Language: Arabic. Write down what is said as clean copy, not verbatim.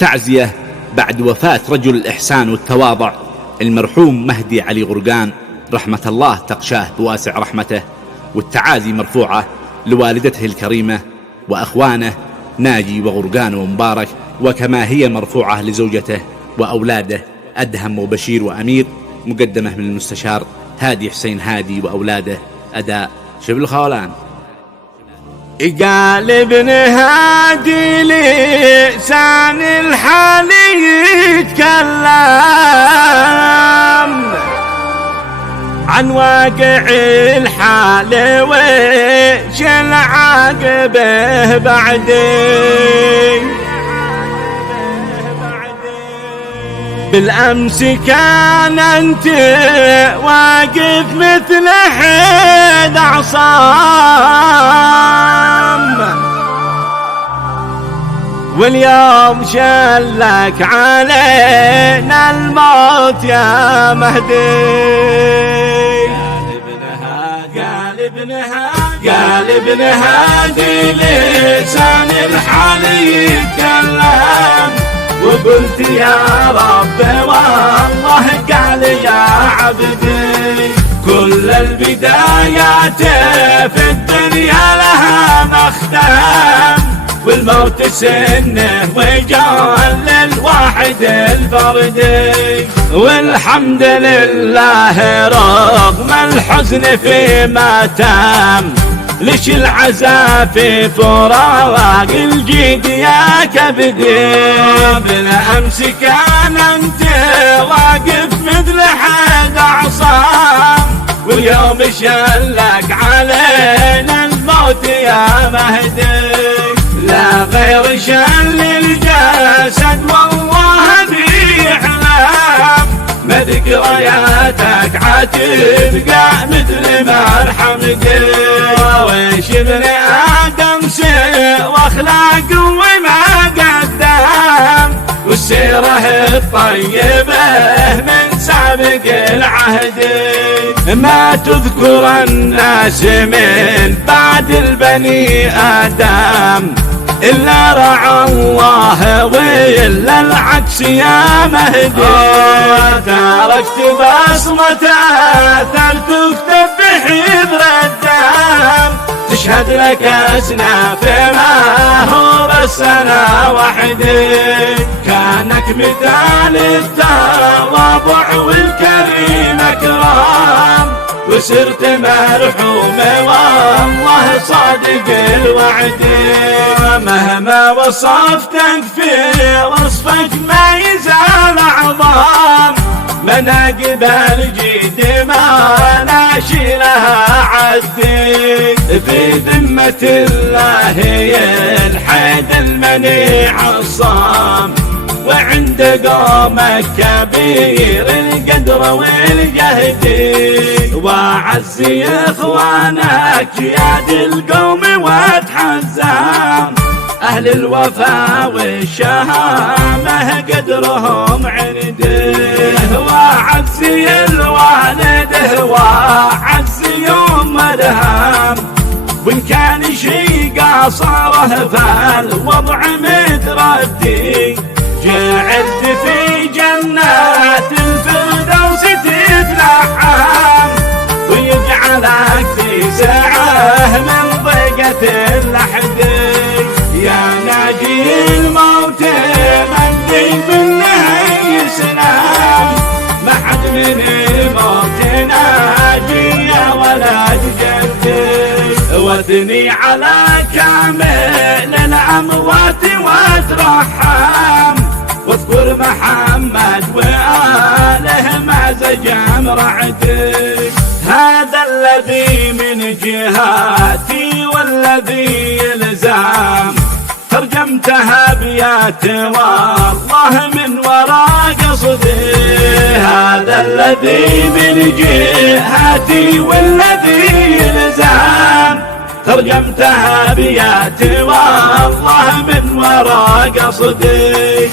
تعزية بعد وفاة رجل الإحسان والتواضع المرحوم مهدي علي غرقان، رحمة الله تغشاه بواسع رحمته. والتعازي مرفوعة لوالدته الكريمة وأخوانه ناجي وغرقان ومبارك، وكما هي مرفوعة لزوجته وأولاده أدهم وبشير وأمير، مقدمة من المستشار هادي حسين هادي وأولاده. أداء شبل الخولان. قال ابن هادي لسان الحال يتكلم عن واقع الحال وش العاقبه بعدين. بالأمس كان أنت واقف مثل حد عصام، واليوم شلك علينا الموت يا مهدي. قال ابن هادي لسان الحال يتكلم، وقلت يا رب والله قال يا عبدي كل البدايات في الدنيا لها مختم، والموت سنه وجال للواحد الفردي. والحمد لله رغم الحزن فيما تم، ليش العزا في فراق الجيد يا كبدي. بالأمس كان أنت واقف مثل حد عصام، واليوم شلك علينا الموت يا مهدي. لا غير شل الجسد والله بيحلم، ما ذكرياتك عتبقى مثل مرحم قلب. ويش ابن آدم سير واخلاق وما قدم، والسيرة الطيبة من سابق العهد. ما تذكر الناس من بعد البني آدم، إلا رعى الله وإلا العكس يا مهدي. تركت بصمة أثر تكتب بحبر الدم، تشهد لك أسناف ما هو بس أنا وحدي. كانك مثال التواضع والكريم أكرام، وصرت مرحوم والله صادق الوعد. مهما وصفتك في وصفك ما يزال عظام، مناقب الجيد ما ناشلها عدي. في ذمة الله الحيد المنيع الصام، وعند قومك كبير القدر والجهد. وعزي اخوانك يا ذي القوم واتحزم، اهل الوفا والشهامه قدرهم عنده. وعزي الوالد وعزي يوم الهام، وإن كان شي قاصره فالوضع متردي. جعلت في جنات الفردوس تتنعم، ويجعلك في سعه من ضيقة اللحد. يا ناجي الموت مندي منه يسلم، ما حد من الموت ناجي يا ولد جدي. واثني على كامل الأموات واترحم، واذكر محمد وآله مع زجام رعدي. هذا الذي من جهاتي والذي يلزم، ترجمتها بيات والله من وراء قصدي. هذا الذي من جهاتي والذي يلزم، ترجمتها بيات والله من وراء قصدي.